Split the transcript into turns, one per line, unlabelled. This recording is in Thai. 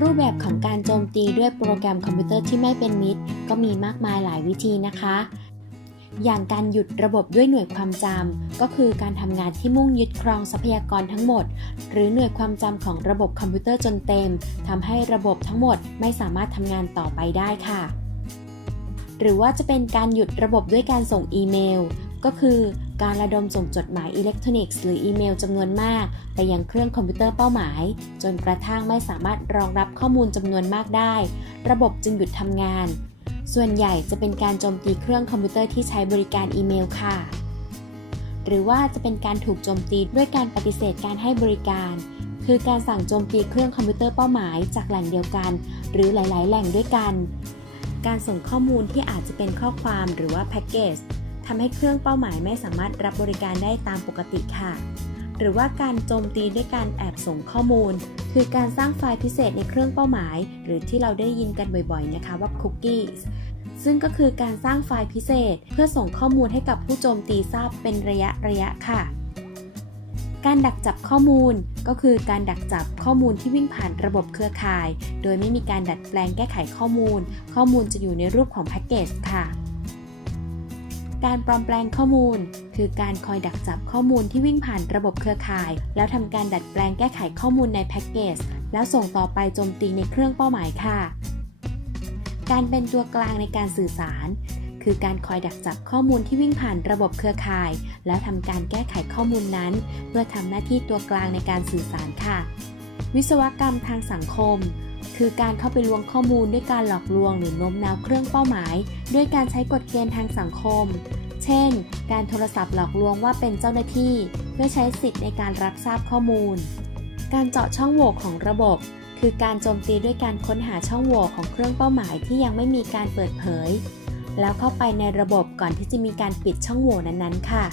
รูปแบบของการโจมตีด้วยโปรแกรมคอมพิวเตอร์ที่ไม่เป็นมิตร ก็มีมากมายหลายวิธีนะคะ อย่างการหยุดระบบด้วยหน่วยความจำก็คือการทำงานที่มุ่งยึดครองทรัพยากรทั้งหมด หรือหน่วยความจำของระบบคอมพิวเตอร์จนเต็มทำให้ระบบทั้งหมดไม่สามารถทำงานต่อไปได้ค่ะ หรือว่าจะเป็นการหยุดระบบด้วยการส่งอีเมล ก็คือ การระดมส่งจดหมายอิเล็กทรอนิกส์หรืออีเมลจำนวนมาก ไปยังเครื่องคอมพิวเตอร์เป้าหมาย จนกระทั่งไม่สามารถรองรับข้อมูลจำนวนมากได้ ระบบจึงหยุดทำงาน ส่วนใหญ่จะเป็นการโจมตีเครื่องคอมพิวเตอร์ที่ใช้บริการอีเมลค่ะ หรือว่าจะเป็นการถูกโจมตีด้วยการปฏิเสธการให้บริการ คือการสั่งโจมตีเครื่องคอมพิวเตอร์เป้าหมายจากแหล่งเดียวกัน หรือหลาย ๆ แหล่งด้วยกัน การส่งข้อมูลที่อาจจะเป็นข้อความหรือว่าแพ็กเกจ ทำให้เครื่องเป้าหมายไม่สามารถรับบริการได้ตามปกติค่ะ หรือว่าการโจมตีด้วยการแอบส่งข้อมูล คือการสร้างไฟล์พิเศษในเครื่องเป้าหมาย หรือที่เราได้ยินกันบ่อยๆนะคะว่า cookies ซึ่งก็คือการสร้างไฟล์พิเศษ เพื่อส่งข้อมูลให้กับผู้โจมตีทราบเป็นระยะระยะค่ะ การดักจับข้อมูลก็คือการดักจับข้อมูลที่วิ่งผ่านระบบเครือข่าย โดยไม่มีการดัดแปลงแก้ไขข้อมูล ข้อมูลจะอยู่ในรูปของแพ็กเกจค่ะ การปลอมแปลงข้อมูล คือการคอยดักจับข้อมูลที่วิ่งผ่านระบบเครือข่าย แล้วทำการดัดแปลงแก้ไขข้อมูลในแพ็กเกจแล้วส่งต่อไปโจมตีในเครื่องเป้าหมายค่ะ การเป็นตัวกลางในการสื่อสาร คือการคอยดักจับข้อมูลที่วิ่งผ่านระบบเครือข่าย แล้วทำการแก้ไขข้อมูลนั้น เพื่อทำหน้าที่ตัวกลางในการสื่อสารค่ะ วิศวกรรมทางสังคม คือการเข้าไปลวงข้อมูลด้วยการหลอกลวงหรือโน้มน้าวเครื่องเป้าหมาย ด้วยการใช้กฎเกณฑ์ทางสังคม เช่น การโทรศัพท์หลอกลวงว่าเป็นเจ้าหน้าที่ เพื่อใช้สิทธิ์ในการรับทราบข้อมูล การเจาะช่องโหว่ของระบบ คือการโจมตีด้วยการค้นหาช่องโหว่ของเครื่องเป้าหมายที่ยังไม่มีการเปิดเผย แล้วเข้าไปในระบบก่อนที่จะมีการปิดช่องโหว่นั้นๆ ค่ะ